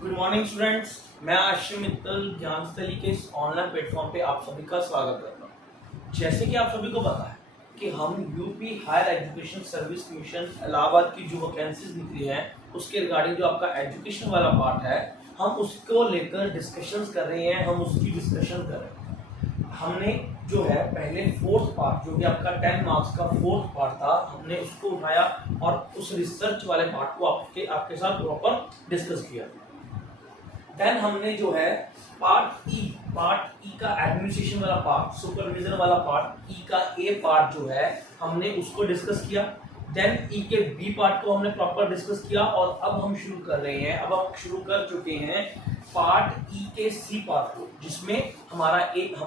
Good morning students, मैं आशिम मित्तल ज्ञानस्थली के इस ऑनलाइन प्लेटफॉर्म पे आप सभी का स्वागत करता हूँ। जैसे कि आप सभी को पता है कि हम UP higher education service commission Allahabad की जो वैकेंसीज निकली हैं उसके रिगार्डिंग जो आपका एजुकेशन वाला पार्ट है हम उसको लेकर डिस्कशंस कर रहे हैं, हम उसकी डिस्कशन कर रहे हैं। हमने जो है पहले फोर्थ पार्ट जो कि आपका 10 मार्क्स का फोर्थ पार्ट था हमने उसको उठाया और उस रिसर्च वाले पार्ट को आपके साथ प्रॉपर डिस्कस किया। देन हमने जो है पार्ट ई का एडमिनिस्ट्रेशन वाला पार्ट, सुपरविजन वाला पार्ट, ई का ए पार्ट जो है हमने उसको डिस्कस किया। देन ई के बी पार्ट को हमने प्रॉपर डिस्कस किया और अब हम शुरू कर रहे हैं, अब हम शुरू कर चुके हैं पार्ट ई के सी पार्ट को, जिसमें हमारा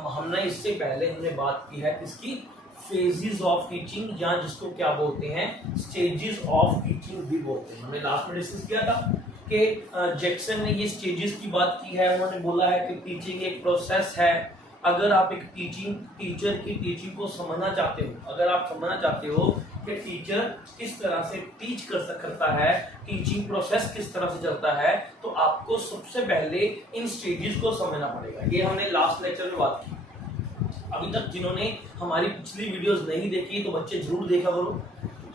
हमने इससे पहले हमने बात की है इसकी फेजेस ऑफ टीचिंग या जिसको क्या बोलते हैं स्टेजेस ऑफ टीचिंग भी बोलते हैं। हमने लास्ट में डिस्कस किया था कि जैक्सन ने ये स्टेजेस की बात की है। उन्होंने बोला है कि टीचिंग एक प्रोसेस है। अगर आप एक टीचर की टीचिंग को समझना चाहते हो, अगर आप समझना चाहते हो कि टीचर किस तरह से टीच करता है, टीचिंग प्रोसेस किस तरह से चलता है, तो आपको सबसे पहले इन स्टेजेस को समझना पड़ेगा। ये हमने लास्ट लेक्चर में बात की। अभी तक जिन्होंने हमारी पिछली वीडियोस नहीं देखी तो बच्चे जरूर देखा करो।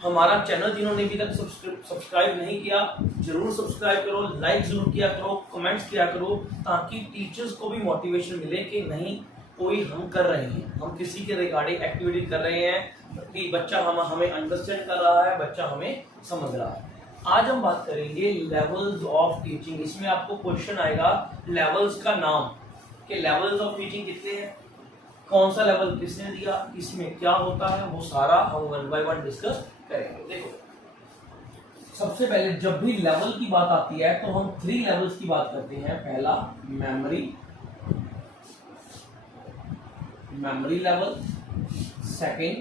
हमारा चैनल जिन्होंने अभी तक सब्सक्राइब नहीं किया जरूर सब्सक्राइब करो, लाइक जरूर किया करो, कमेंट्स किया करो, ताकि टीचर्स को भी मोटिवेशन मिले कि नहीं कोई हम कर रहे हैं, हम किसी के रिगार्डिंग एक्टिविटी कर रहे हैं कि बच्चा हमें अंडरस्टैंड कर रहा है, बच्चा हमें समझ रहा है। आज हम बात करेंगे लेवल्स ऑफ टीचिंग। इसमें आपको क्वेश्चन आएगा लेवल्स का नाम, कि लेवल्स ऑफ टीचिंग कितने हैं, कौन सा लेवल किसने दिया, इसमें क्या होता है, वो सारा हम 1 by 1 डिस्कस करेंगे। देखो, सबसे पहले जब भी लेवल की बात आती है तो हम 3 लेवल्स की बात करते हैं। पहला memory level, second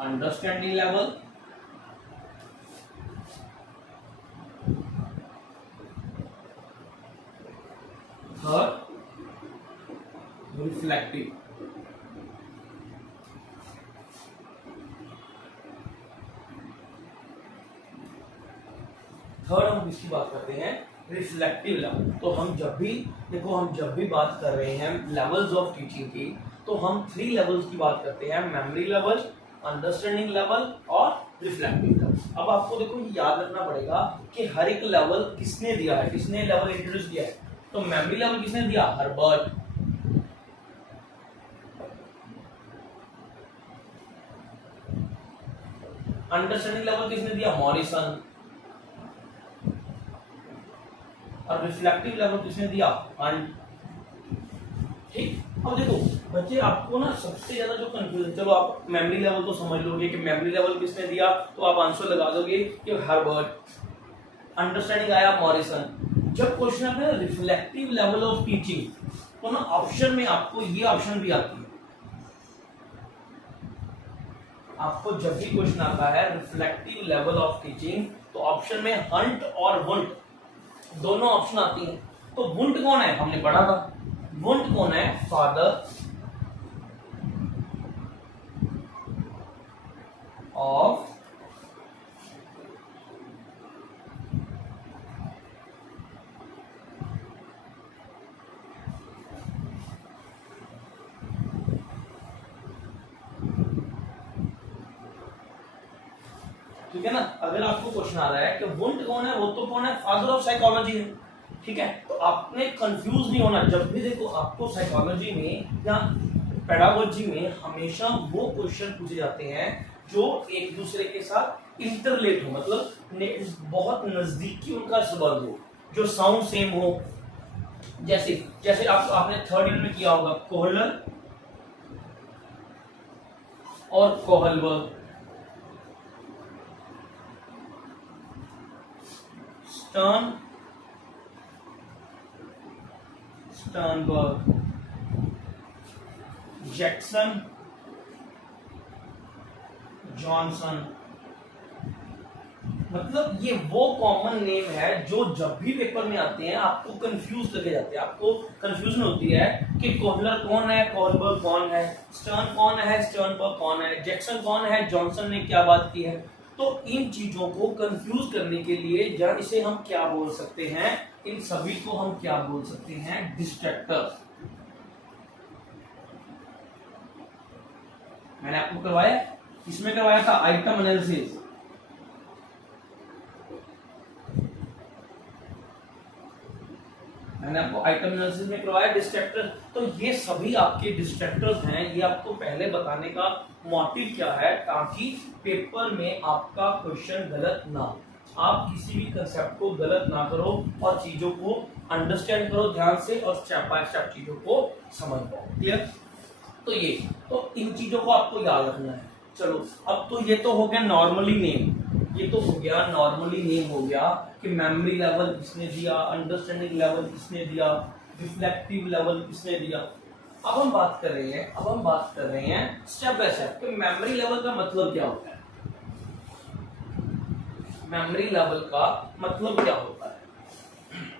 understanding level, third reflective. Third हम किसकी बात करते हैं, रिफ्लेक्टिव लेवल। तो हम जब भी बात कर रहे हैं लेवल्स ऑफ टीचिंग की तो हम 3 लेवल्स की बात करते हैं, मेमोरी लेवल, अंडरस्टैंडिंग लेवल और रिफ्लेक्टिव लेवल। अब आपको देखो ये याद रखना पड़ेगा कि हर एक लेवल किसने दिया है, किसने लेवल इंट्रोड्यूस किया है। तो मेमोरी लेवल किसने दिया, हर्बर्ट। अंडरस्टैंडिंग लेवल किसने दिया, मॉरिसन। और रिफ्लेक्टिव लेवल किसने दिया, हंट। ठीक, अब देखो बच्चे आपको ना सबसे ज्यादा जो कंफ्यूजन, चलो आप मेमोरी लेवल तो समझ लोगे कि मेमोरी लेवल किसने दिया तो आप आंसर लगा दोगे कि हर्बर्ट। अंडरस्टैंडिंग आया मॉरिसन। जब क्वेश्चन आता है रिफ्लेक्टिव लेवल ऑफ टीचिंग तो ना ऑप्शन में आपको ये ऑप्शन भी आती है। आपको जब भी क्वेश्चन आता है रिफ्लेक्टिव लेवल ऑफ टीचिंग तो ऑप्शन में हंट और वुंट दोनों ऑप्शन आती हैं। तो वुंट कौन है, हमने पढ़ा था, वुंट कौन है, फादर ऑफ ठीक है ना। अगर आपको क्वेश्चन आ रहा है कि वुंट कौन है, वो तो कौन है, फादर ऑफ साइकोलॉजी है। ठीक है, तो आपने कंफ्यूज नहीं होना। जब भी देखो आपको साइकोलॉजी में या पेडागोजी में हमेशा वो क्वेश्चन पूछे जाते हैं जो एक दूसरे के साथ इंटरलेट हो, मतलब बहुत नजदीकी उनका संबंध हो, जो साउंड सेम हो। जैसे आपने थर्ड ईयर में किया होगा कोहलर और कोहलबर्ग, स्टर्नबर्ग, जैक्सन, जॉनसन। मतलब ये वो कॉमन नेम है जो जब भी पेपर में आते हैं आपको कंफ्यूज करके जाते हैं, आपको कंफ्यूजन होती है कि कोहलर कौन है, कोहलबर्ग कौन है, स्टर्न कौन है, स्टर्नबर्ग कौन है, जैक्सन कौन है, जॉनसन ने क्या बात की है। तो इन चीजों को कंफ्यूज करने के लिए या इसे हम क्या बोल सकते हैं, इन सभी को हम क्या बोल सकते हैं, डिस्ट्रैक्टर्स। मैंने आपको करवाया, इसमें करवाया था आइटम एनालिसिस, मैंने आपको आइटम एनालिसिस में करवाया डिस्ट्रैक्टर। तो ये सभी आपके डिस्ट्रैक्टर्स हैं। ये आपको पहले बताने का मोटिव क्या है, ताकि पेपर में आपका क्वेश्चन गलत ना हो, आप किसी भी कंसेप्ट को गलत ना करो और चीजों को अंडरस्टैंड करो ध्यान से और स्टेप बाय स्टेप चीजों को समझ पाओ। क्लियर? तो इन चीजों को आपको याद रखना है। चलो, अब तो ये तो हो गया नॉर्मली नेम, ये तो हो गया नॉर्मली नेम हो गया कि मेमोरी लेवल किसने दिया, अंडरस्टैंडिंग लेवल किसने दिया, रिफ्लेक्टिव लेवल किसने दिया। अब हम बात कर रहे हैं स्टेप बाय स्टेप कि मेमोरी लेवल का मतलब क्या होता है। मेमोरी लेवल का मतलब क्या होता है,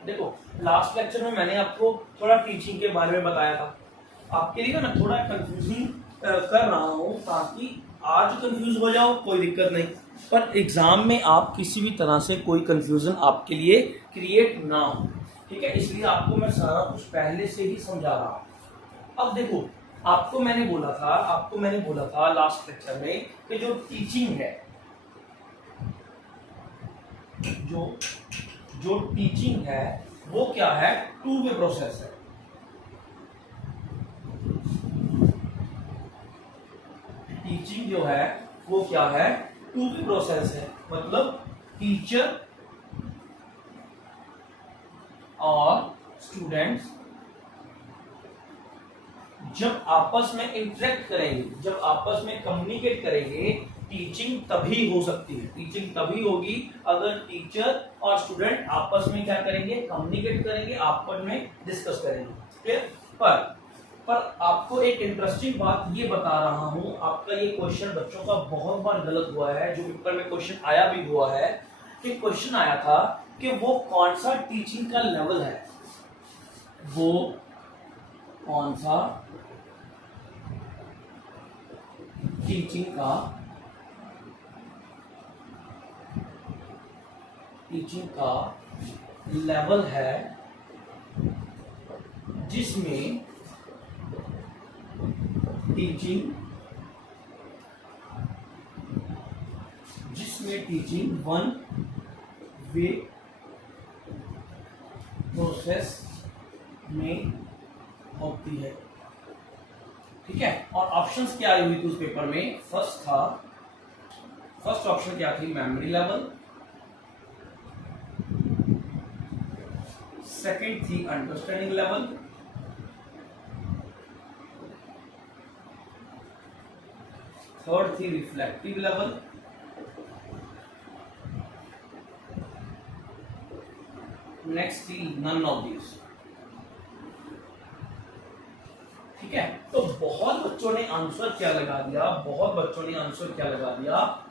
देखो लास्ट लेक्चर में मैंने आपको थोड़ा टीचिंग के बारे में बताया था। आपके लिए ना थोड़ा कंफ्यूजिंग कर रहा हूं, ताकि आज कंफ्यूज हो जाओ कोई दिक्कत नहीं, पर एग्जाम में आप किसी भी तरह से कोई कंफ्यूजन आपके लिए क्रिएट ना हो। ठीक है, इसलिए आपको मैं सारा कुछ पहले से ही समझा रहा हूं। अब देखो, आपको मैंने बोला था लास्ट लेक्चर में कि जो टीचिंग है, जो टीचिंग है वो क्या है, टू वे प्रोसेस है। टीचिंग जो है वो क्या है, टू वे प्रोसेस है। मतलब टीचर और स्टूडेंट्स जब आपस में इंटरेक्ट करेंगे, जब आपस में कम्युनिकेट करेंगे, टीचिंग तभी हो सकती है। टीचिंग तभी होगी अगर टीचर और स्टूडेंट आपस में क्या करेंगे, कम्युनिकेट करेंगे, आपस में डिस्कस करेंगे। क्लियर? पर आपको एक इंटरेस्टिंग बात ये बता रहा हूं, आपका ये क्वेश्चन बच्चों का बहुत बार गलत हुआ है, जो पेपर में क्वेश्चन आया भी हुआ है, कि क्वेश्चन आया था कि वो कौन सा टीचिंग का लेवल है, वो कौन सा टीचिंग का लेवल है जिसमें टीचिंग वन वे प्रोसेस में होती है। ठीक है, और ऑप्शंस क्या आई हुई थी उस पेपर में, फर्स्ट ऑप्शन क्या थी, मेमोरी लेवल, सेकंड थी अंडरस्टैंडिंग लेवल, थर्ड थी रिफ्लेक्टिव लेवल, नेक्स्ट थी नन ऑफ दीज। ठीक है, तो बहुत बच्चों ने आंसर क्या लगा दिया,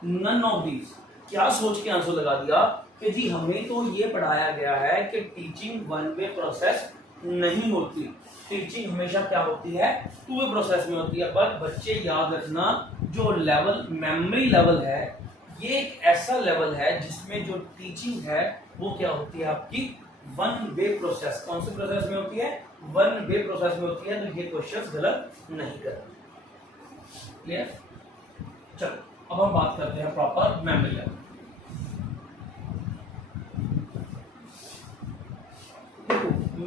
नन ऑफ दीज। क्या सोच के आंसर लगा दिया कि जी हमें तो ये पढ़ाया गया है कि टीचिंग वन वे प्रोसेस नहीं होती, टीचिंग हमेशा क्या होती है, टू वे प्रोसेस में होती है। पर बच्चे याद रखना, जो लेवल मेमोरी लेवल है, ये एक ऐसा लेवल है जिसमें जो टीचिंग है वो क्या होती है, आपकी वन वे प्रोसेस। कौन से प्रोसेस में होती है, वन वे प्रोसेस में होती है। तो ये क्वेश्चन गलत नहीं करना। क्लियर? चलो, अब हम बात करते हैं proper memory level.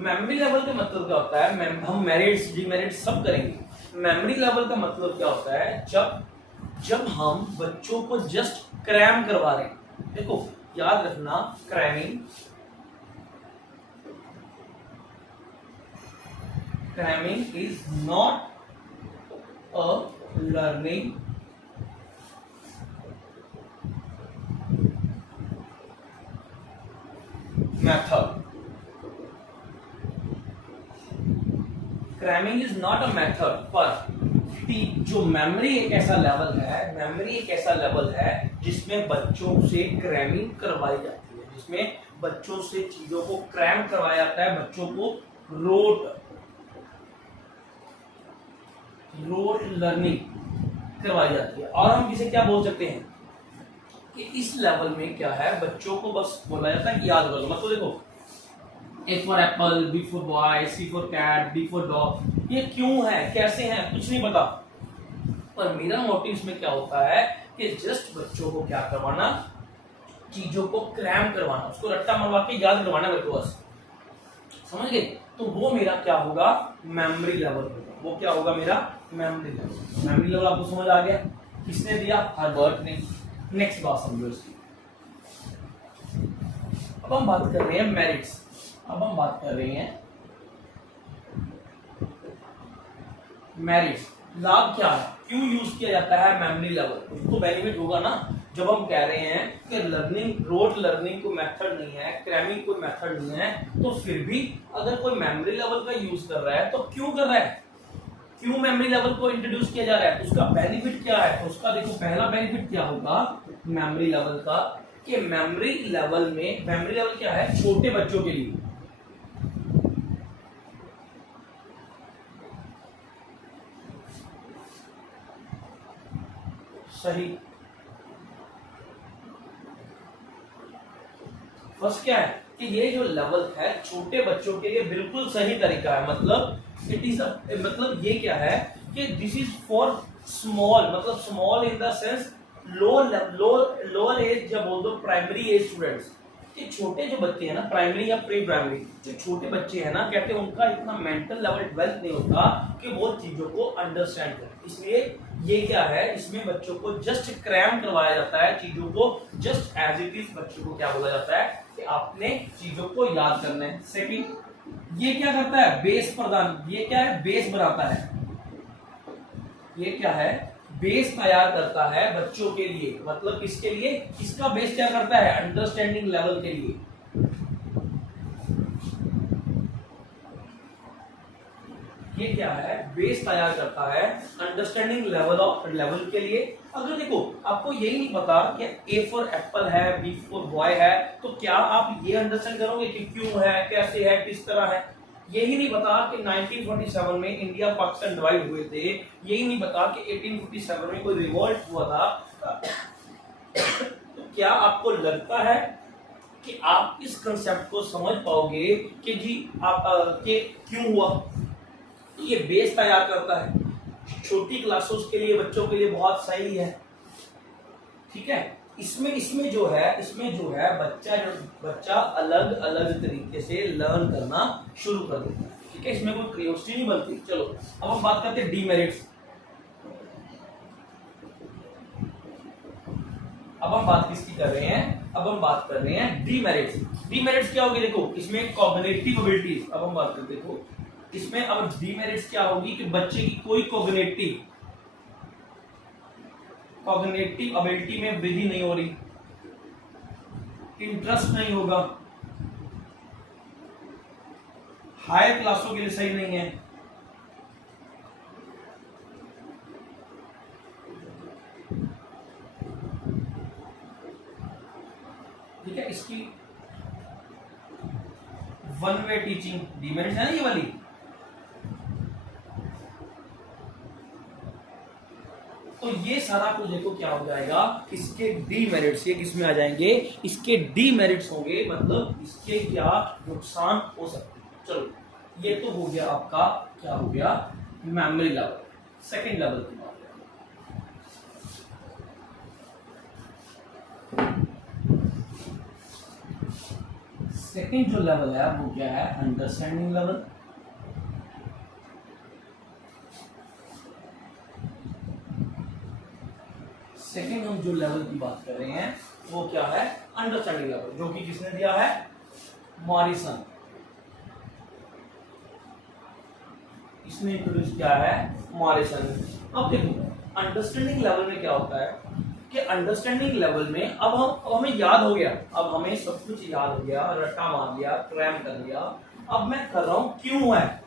Memory level का मतलब क्या होता है, हम मेरिट्स डिमेरिट्स सब करेंगे। मेमोरी लेवल का मतलब क्या होता है, जब हम बच्चों को जस्ट क्रैम करवा रहे हैं। देखो याद रखना, cramming is not a learning method. Cramming is not a method, पर जो मेमोरी एक ऐसा लेवल है जिसमें बच्चों से क्रैमिंग करवाई जाती है, जिसमें बच्चों से चीजों को क्रैम करवाया जाता है, बच्चों को रोट लर्निंग करवाई जाती है। और हम इसे क्या बोल सकते हैं कि इस लेवल में क्या है, बच्चों को बस बोला जाता है कि याद कर लो। मतलब देखो, A for apple, B for boy, C for cat, D for dog. ये क्यों है, कैसे है, कुछ नहीं पता। पर मेरा मोटिव इसमें क्या होता है कि जस्ट बच्चों को क्या करवाना, चीजों को क्रैम करवाना, उसको रट्टा मरवा के याद करवाना मेरे को बस, समझ गए। तो वो मेरा क्या होगा, मेमोरी लेवल होगा। वो क्या होगा मेरा मेमोरी लेवल। मेमोरी लेवल आपको समझ आ गया, किसने दिया, हर्बर्ट ने। नेक्स्ट बात समझो इसकी। अब हम बात कर रहे हैं मेरिट्स। अब हम बात कर रहे हैं मेरिट्स। लाभ क्या है, क्यों यूज किया जाता है मेमोरी लेवल, तो बेनिफिट होगा ना। जब हम कह रहे हैं कि लर्निंग, रोट लर्निंग कोई मेथड नहीं है, क्रैमिंग कोई मेथड नहीं है, तो फिर भी अगर कोई मेमोरी लेवल का यूज कर रहा है तो क्यों कर रहा है, क्यों मेमोरी लेवल को इंट्रोड्यूस किया जा रहा है, उसका बेनिफिट क्या है। तो उसका देखो पहला बेनिफिट क्या होगा मेमोरी लेवल का, कि मेमोरी लेवल में, मेमोरी लेवल क्या है, छोटे बच्चों के लिए। सही, फर्स्ट क्या है कि ये जो लेवल है छोटे बच्चों के लिए बिल्कुल सही तरीका है। मतलब इट इज, मतलब ये क्या है कि दिस इज फॉर स्मॉल, मतलब small in the sense lower age, जब बोल दो प्राइमरी एज स्टूडेंट्स, कि छोटे जो बच्चे हैं ना, प्राइमरी या प्री प्राइमरी, जो छोटे बच्चे हैं ना, कहते हैं उनका इतना मेंटल लेवल डेवलप नहीं होता कि वो चीजों को अंडरस्टैंड करें। इसलिए ये क्या है, इसमें बच्चों को जस्ट क्रैम करवाया जाता है, चीजों को जस्ट एज इट इज बच्चों को क्या बोला जाता है कि आपने चीजों को याद करना है। सेकंड, ये क्या करता है, बेस प्रदान, ये क्या है, बेस बनाता है। ये क्या है, बेस तैयार करता है बच्चों के लिए। मतलब किसके लिए, किसका बेस क्या करता है, अंडरस्टैंडिंग लेवल के लिए। ये क्या है, बेस तैयार करता है अंडरस्टैंडिंग लेवल के लिए। अगर देखो आपको यही नहीं पता कि ए फॉर एप्पल है, बी फॉर बॉय है, तो क्या आप ये अंडरस्टैंड करोगे कि क्यों है, कैसे है, किस तरह है। यही नहीं पता कि 1947 में इंडिया पाकिस्तान डिवाइड हुए थे, यही नहीं पता कि 1857 में कोई रिवॉल्ट हुआ था। तो क्या आपको लगता है कि आप इस कंसेप्ट को समझ पाओगे कि जी आप के क्यों हुआ। ये बेस तैयार करता है छोटी क्लासों के लिए, बच्चों के लिए बहुत सही है, ठीक है। इसमें जो है बच्चा अलग अलग तरीके से लर्न करना शुरू कर देता है, ठीक है। इसमें कोई क्रियोसिटी नहीं बनती। चलो अब हम बात करते हैं डीमेरिट्स। अब हम बात किसकी कर रहे हैं, अब हम बात कर रहे हैं डीमेरिट्स। डीमेरिट्स क्या होगी, देखो इसमें कॉग्निटिव एबिलिटीज। अब हम बात करते हैं, देखो इसमें अब डीमेरिट्स क्या होगी कि बच्चे की कोई कॉग्निटिव एबिलिटी में वृद्धि नहीं हो रही, इंटरेस्ट नहीं होगा, हायर क्लासों के लिए सही नहीं है, ठीक है। इसकी वन वे टीचिंग डीमेरिट्स है ना ये वाली। तो ये सारा कुछ देखो क्या हो जाएगा, इसके डीमेरिट्स, ये किसमें आ जाएंगे, इसके डीमेरिट्स होंगे, मतलब इसके क्या नुकसान हो सकते हैं। चलो ये तो हो गया आपका, क्या हो गया, मेमोरी लेवल। सेकंड लेवल की बात, सेकंड जो लेवल है वो क्या है, अंडरस्टैंडिंग लेवल। सेकंड हम जो लेवल की बात कर रहे हैं वो क्या है, अंडरस्टैंडिंग लेवल, जो कि किसने दिया है, मॉरिसन। इसने इंट्रोड्यूस किया है मॉरिसन। अब देखो अंडरस्टैंडिंग लेवल में क्या होता है कि अंडरस्टैंडिंग लेवल में अब हमें याद हो गया, अब हमें सब कुछ याद हो गया, रट्टा मार दिया, क्रैम कर दिया। अब मैं कर रहा हूं क्यों है,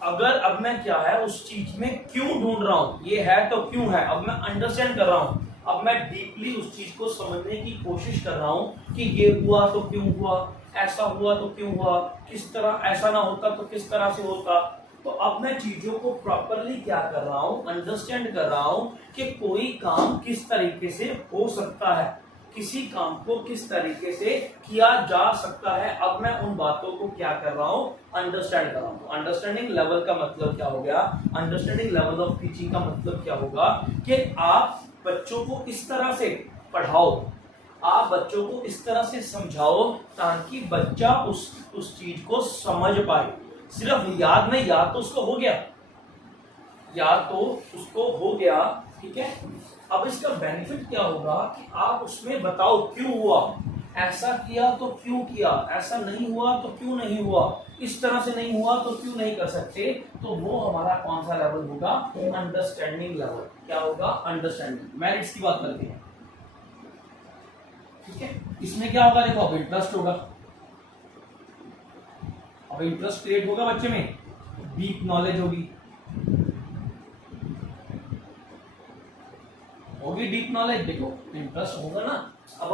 अगर अब मैं क्या है उस चीज में क्यों ढूंढ रहा हूं, ये है तो क्यों है, अब मैं अंडरस्टैंड कर रहा हूं, अब मैं डीपली उस चीज को समझने की कोशिश कर रहा हूं कि ये हुआ तो क्यों हुआ, ऐसा हुआ तो क्यों हुआ, किस तरह, ऐसा ना होता तो किस तरह से होता। तो अब मैं चीजों को प्रॉपरली क्या कर रहा हूं, अंडरस्टैंड कर रहा हूं कि कोई काम किस तरीके से हो सकता है। किसी काम को किस तरीके से किया जा सकता है। अब मैं उन बातों को क्या कर रहा हूं, अंडरस्टैंड कर रहा हूं। अंडरस्टैंडिंग लेवल का मतलब क्या हो गया, अंडरस्टैंडिंग लेवल ऑफ टीचिंग का मतलब क्या होगा कि आप बच्चों को इस तरह से पढ़ाओ, आप बच्चों को इस तरह से समझाओ ताकि बच्चा उस चीज को समझ पाए। सिर्फ याद नहीं, याद तो उसको हो गया, याद तो उसको हो गया, ठीक है। अब इसका बेनिफिट क्या होगा कि आप उसमें बताओ क्यों हुआ, ऐसा किया तो क्यों किया, ऐसा नहीं हुआ तो क्यों नहीं हुआ, इस तरह से नहीं हुआ तो क्यों नहीं कर सकते। तो वो हमारा कौन सा लेवल होगा, अंडरस्टैंडिंग लेवल। क्या होगा, अंडरस्टैंडिंग। मेरिट्स की बात करते हैं, ठीक है। इसमें क्या होगा, देखो अब इंटरेस्ट होगा, अब इंटरेस्ट क्रिएट होगा बच्चे में, डीप नॉलेज होगी, डीप नॉलेज। देखो इंटरेस्ट होगा ना, अब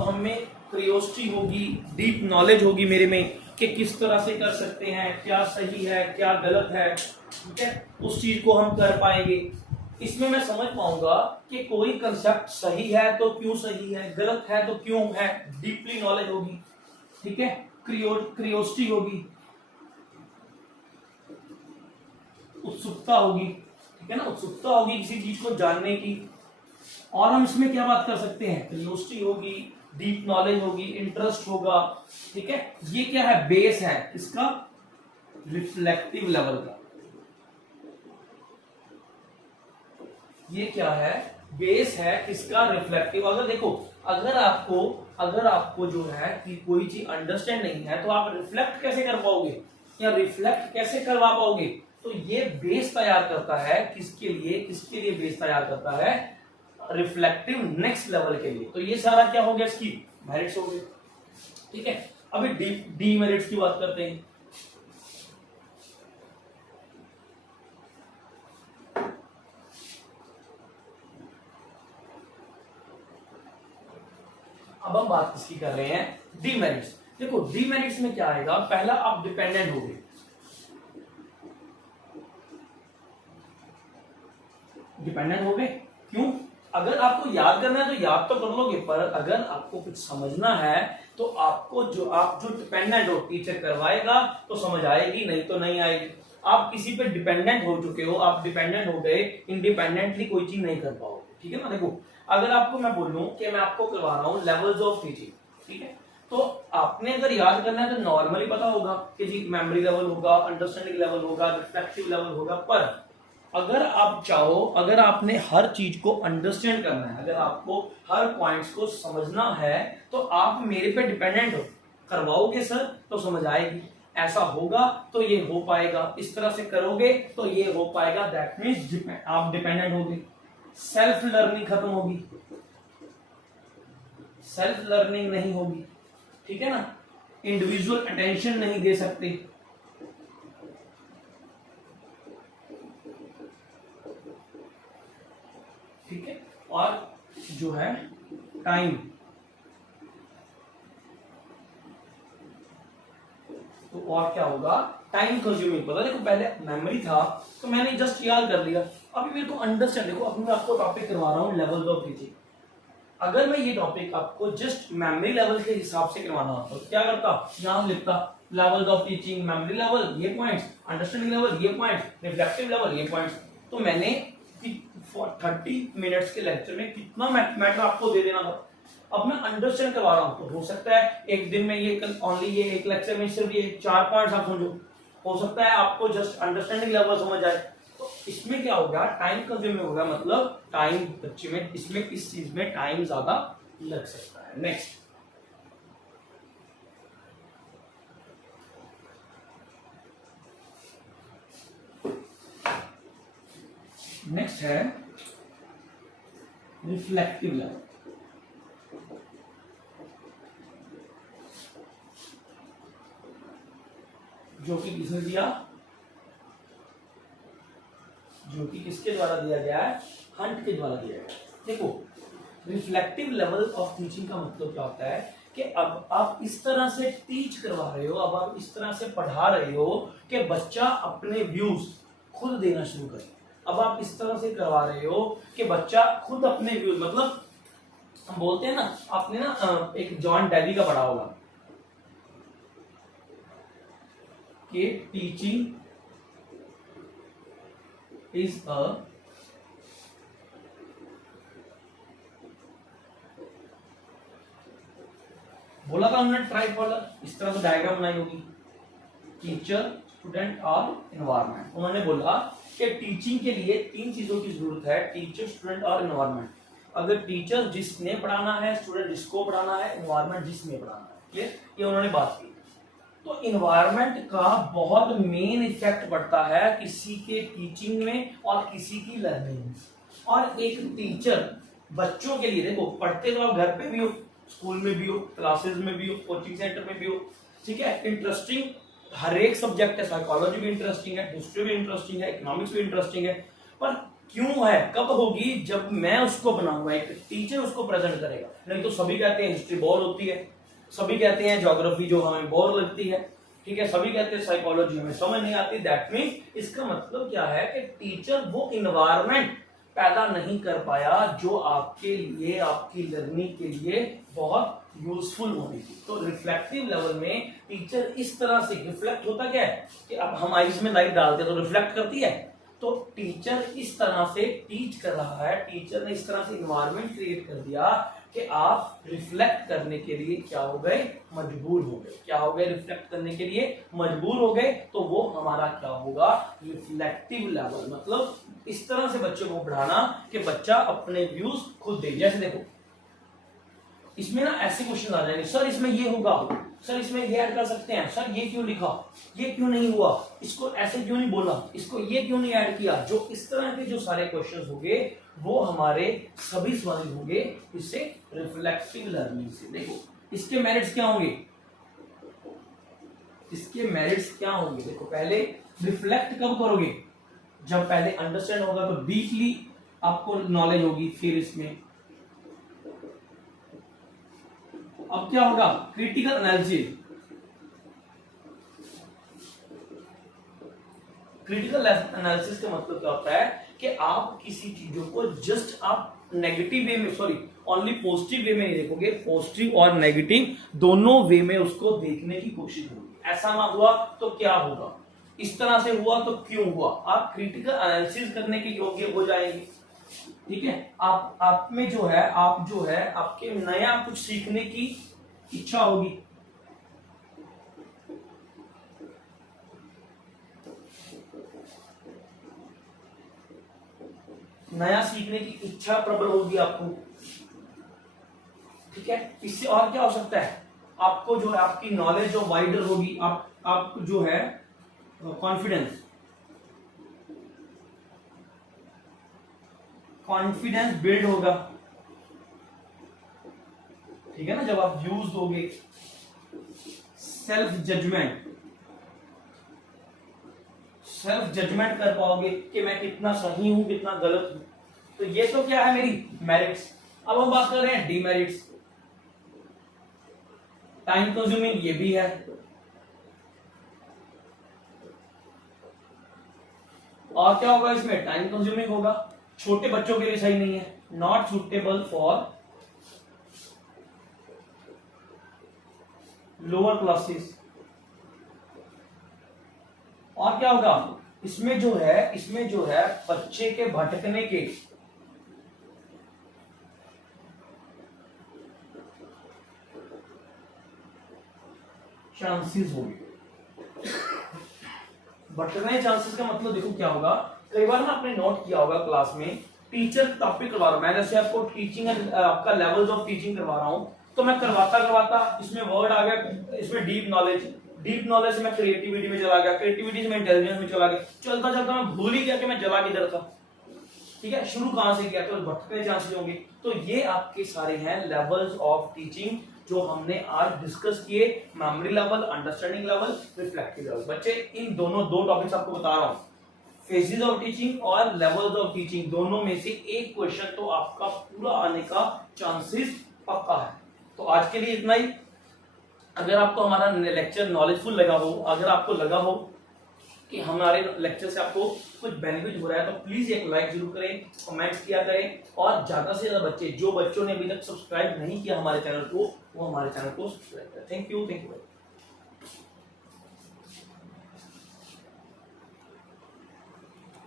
हमें क्यूरियोसिटी होगी, डीप नॉलेज होगी मेरे में कि किस तरह से कर सकते हैं, क्या सही है क्या गलत है, ठीक है। उस चीज को हम कर पाएंगे। इसमें मैं समझ पाऊंगा कि कोई कंसेप्ट सही है तो क्यों सही है, गलत है तो क्यों है। डीपली नॉलेज होगी, ठीक है। क्यूरियोसिटी होगी, उत्सुकता होगी, ठीक है ना, उत्सुकता होगी किसी चीज को जानने की। और हम इसमें क्या बात कर सकते हैं, क्यूरियोसिटी होगी, डीप नॉलेज होगी, इंटरेस्ट होगा, ठीक है। ये क्या है, बेस है इसका, रिफ्लेक्टिव लेवल का। ये क्या है, बेस है इसका, रिफ्लेक्टिव। अगर देखो, अगर आपको जो है कि कोई चीज अंडरस्टैंड नहीं है तो आप रिफ्लेक्ट कैसे कर पाओगे या रिफ्लेक्ट कैसे करवा पाओगे। तो ये बेस तैयार करता है किसके लिए बेस तैयार करता है, रिफ्लेक्टिव नेक्स्ट लेवल के लिए। तो ये सारा क्या हो गया, इसकी मेरिट्स हो गए, ठीक है। अभी डी मेरिट्स की बात करते हैं। अब हम बात किसकी कर रहे हैं, डीमेरिट्स। देखो डीमेरिट्स में क्या आएगा, पहला आप डिपेंडेंट हो गए, डिपेंडेंट हो गए। क्यों, अगर आपको याद करना है तो याद तो कर लोगे, पर अगर आपको कुछ समझना है तो आपको जो डिपेंडेंट हो, टीचर करवाएगा तो समझ आएगी, नहीं तो नहीं आएगी। आप किसी पे डिपेंडेंट हो चुके हो, आप डिपेंडेंट हो गए, इंडिपेंडेंटली कोई चीज नहीं कर पाओगे, ठीक है ना। देखो अगर आपको मैं बोलूं कि मैं आपको करवा रहा हूं लेवल्स ऑफ टीचिंग, ठीक है, तो आपने अगर याद करना है तो नॉर्मली पता होगा कि जी मेमोरी लेवल होगा, अंडरस्टैंडिंग लेवल होगा, रिफ्लेक्टिव लेवल होगा। पर अगर आप चाहो, अगर आपने हर चीज को अंडरस्टैंड करना है, अगर आपको हर पॉइंट्स को समझना है तो आप मेरे पे डिपेंडेंट हो, करवाओगे सर तो समझ आएगी, ऐसा होगा तो ये हो पाएगा, इस तरह से करोगे तो ये हो पाएगा। दैट मीन्स आप डिपेंडेंट होगे, सेल्फ लर्निंग खत्म होगी, सेल्फ लर्निंग नहीं होगी, ठीक है ना। इंडिविजुअल अटेंशन नहीं दे सकते, ठीक है। और जो है टाइम, तो और क्या होगा, टाइम कंज्यूमिंग। पता देखो पहले मेमोरी था तो मैंने जस्ट याद कर लिया, अभी मेरे को अंडरस्टैंड। देखो अब मैं आपको टॉपिक करवा रहा हूँ लेवल्स ऑफ टीचिंग। अगर मैं ये टॉपिक आपको जस्ट मेमोरी लेवल के हिसाब से करवाना होता तो क्या करता, यहां लिखता levels of teaching, memory level ये पॉइंट्स, अंडरस्टैंडिंग लेवल ये पॉइंट्स, रिफ्लेक्टिव लेवल ये पॉइंट्स। तो मैंने 30 मिनट्स के लेक्चर में कितना मैटर आपको दे देना था। अब मैं अंडरस्टैंड करवा रहा हूं तो हो सकता है एक दिन में ये ओनली ये एक लेक्चर में सिर्फ ये 4 पॉइंट्स आप समझो, हो सकता है आपको जस्ट अंडरस्टैंडिंग लेवल समझ आए। तो इसमें क्या होगा, टाइम कंज्यूमिंग होगा, मतलब टाइम बच्चे में इसमें इस चीज में टाइम ज्यादा लग सकता है। नेक्स्ट है रिफ्लेक्टिव लेवल। जो कि किसने दिया, जो कि किसके द्वारा दिया गया है, हंट के द्वारा दिया गया है। देखो रिफ्लेक्टिव लेवल ऑफ टीचिंग का मतलब क्या होता है कि अब आप इस तरह से टीच करवा रहे हो, अब आप इस तरह से पढ़ा रहे हो कि बच्चा अपने व्यूज खुद देना शुरू करे। अब आप इस तरह से करवा रहे हो कि बच्चा खुद अपने व्यूज, मतलब हम बोलते हैं ना, आपने ना एक जॉन डेली का पढ़ा होगा कि टीचिंग इज अ बोला था हमने ट्राइपोलर, इस तरह से डायग्राम बनाई होगी, टीचर, स्टूडेंट और एनवायरनमेंट। उन्होंने बोला कि टीचिंग के लिए 3 चीजों की जरूरत है, टीचर, स्टूडेंट और एनवायरनमेंट। अगर टीचर जिसने पढ़ाना है, स्टूडेंट जिसको पढ़ाना है, एनवायरनमेंट जिसने पढ़ाना है। क्लियर, ये उन्होंने बात की। तो एनवायरनमेंट का बहुत मेन इफेक्ट पड़ता है किसी के टीचिंग में और किसी की लर्निंग में। और एक टीचर बच्चों के लिए, देखो पढ़ते तो आप घर पे भी हो, स्कूल में भी हो, क्लासेस में भी हो, कोचिंग सेंटर में भी हो, ठीक है, इंटरेस्टिंग हर एक सब्जेक्ट है, साइकोलॉजी भी इंटरेस्टिंग है, हिस्ट्री भी इंटरेस्टिंग है, इकोनॉमिक्स भी इंटरेस्टिंग है, पर क्यों है, कब होगी, जब मैं उसको बनाऊंगा, एक टीचर उसको प्रेजेंट करेगा। नहीं तो सभी कहते हैं हिस्ट्री बोर होती है, सभी कहते हैं ज्योग्राफी जो हमें बोर लगती है, ठीक है, सभी कहते हैं साइकोलॉजी हमें समझ नहीं आती। दैट मीन्स इसका मतलब क्या है कि टीचर वो इन्वायरमेंट पैदा नहीं कर पाया जो आपके लिए, आपकी लर्निंग के लिए बहुत यूजफुल होनी थी। तो रिफ्लेक्टिव लेवल में टीचर इस तरह से, रिफ्लेक्ट होता क्या है कि अब हम आईज में लाइट डालते हैं तो रिफ्लेक्ट करती है, तो टीचर इस तरह से टीच कर रहा है, टीचर ने इस तरह से इन्वायरमेंट क्रिएट कर दिया कि आप रिफ्लेक्ट करने के लिए क्या हो गए, मजबूर हो गए। क्या हो गए, रिफ्लेक्ट करने के लिए मजबूर हो गए। तो वो हमारा क्या होगा, रिफ्लेक्टिव लेवल, मतलब इस तरह से बच्चों को पढ़ाना कि बच्चा अपने व्यूज खुद दे। जैसे देखो इसमें ना ऐसे क्वेश्चन आ जाएंगे, सर इसमें ये होगा, सर इसमें ये ऐड कर सकते हैं, सर ये क्यों लिखा, ये क्यों नहीं हुआ, इसको ऐसे क्यों नहीं बोला, इसको ये क्यों नहीं ऐड किया। जो इस तरह के जो सारे क्वेश्चंस होंगे वो हमारे सभी सवाल होंगे इससे, रिफ्लेक्टिव लर्निंग से। देखो इसके मेरिट्स क्या होंगे, इसके मेरिट्स क्या होंगे, देखो पहले रिफ्लेक्ट कब करोगे, जब पहले अंडरस्टैंड होगा, तो डीपली आपको नॉलेज होगी, फिर इसमें अब क्या होगा, क्रिटिकल एनालिसिस। क्रिटिकल एनालिसिस का मतलब क्या होता है कि आप किसी चीजों को जस्ट आप नेगेटिव वे में, सॉरी ओनली पॉजिटिव वे में नहीं देखोगे, पॉजिटिव और नेगेटिव दोनों वे में उसको देखने की कोशिश होगी। ऐसा ना हुआ तो क्या होगा, इस तरह से हुआ तो क्यों हुआ, आप क्रिटिकल एनालिसिस करने के योग्य हो जाएंगे। ठीक है, आप में जो है, आप जो है आपके नया कुछ सीखने की इच्छा होगी। नया सीखने की इच्छा प्रबल होगी आपको। ठीक है, इससे और क्या हो सकता है, आपको जो है आपकी नॉलेज जो वाइडर होगी, आप जो है कॉन्फिडेंस बिल्ड होगा। ठीक है ना, जब आप व्यूज दोगे, सेल्फ जजमेंट कर पाओगे कि मैं कितना सही हूं, कितना गलत हूं। तो ये तो क्या है मेरी मेरिट्स। अब हम बात कर रहे हैं डीमेरिट्स। टाइम कंज्यूमिंग ये भी है, और क्या होगा इसमें, टाइम कंज्यूमिंग होगा, छोटे बच्चों के लिए सही नहीं है, not suitable for lower classes. और क्या होगा, इसमें जो है बच्चे के भटकने के चांसेस होंगे। भटकने चांसेस का मतलब देखो क्या होगा, कई बार ना आपने नोट किया होगा क्लास में, टीचर टॉपिक करवा रहा हूं मैं, जैसे आपको टीचिंग आपका लेवल्स ऑफ टीचिंग करवा रहा हूं, तो मैं करवाता इसमें वर्ड आ गया, इसमें डीप नॉलेज से मैं क्रिएटिविटी में चला गया, क्रिएटिविटी से मैं इंटेलिजेंस में चला गया, चलता चलता मैं भूल ही गया कि मैं चला किधर था। ठीक है, शुरू कहां से किया, तो भटकने चांसेस होंगे। तो ये आपके सारे हैं लेवल्स ऑफ टीचिंग जो हमने आज डिस्कस किए, memory level, understanding level, reflective level. बच्चे इन दोनों दो टॉपिक्स आपको बता रहा हूं, फेजेस ऑफ टीचिंग और लेवल्स ऑफ टीचिंग, दोनों में से एक क्वेश्चन तो आपका पूरा आने का चांसेस पक्का है। तो आज के लिए इतना ही। अगर आपको हमारा लेक्चर नॉलेजफुल लगा हो, अगर आपको लगा हो कि हमारे लेक्चर से आपको कुछ बेनिफिट हो रहा है तो प्लीज एक लाइक जरूर करें, कमेंट्स किया करें और ज्यादा से ज्यादा बच्चे जो बच्चों ने अभी तक सब्सक्राइब नहीं किया हमारे चैनल को वो हमारे चैनल को सब्सक्राइब करें। Thank you.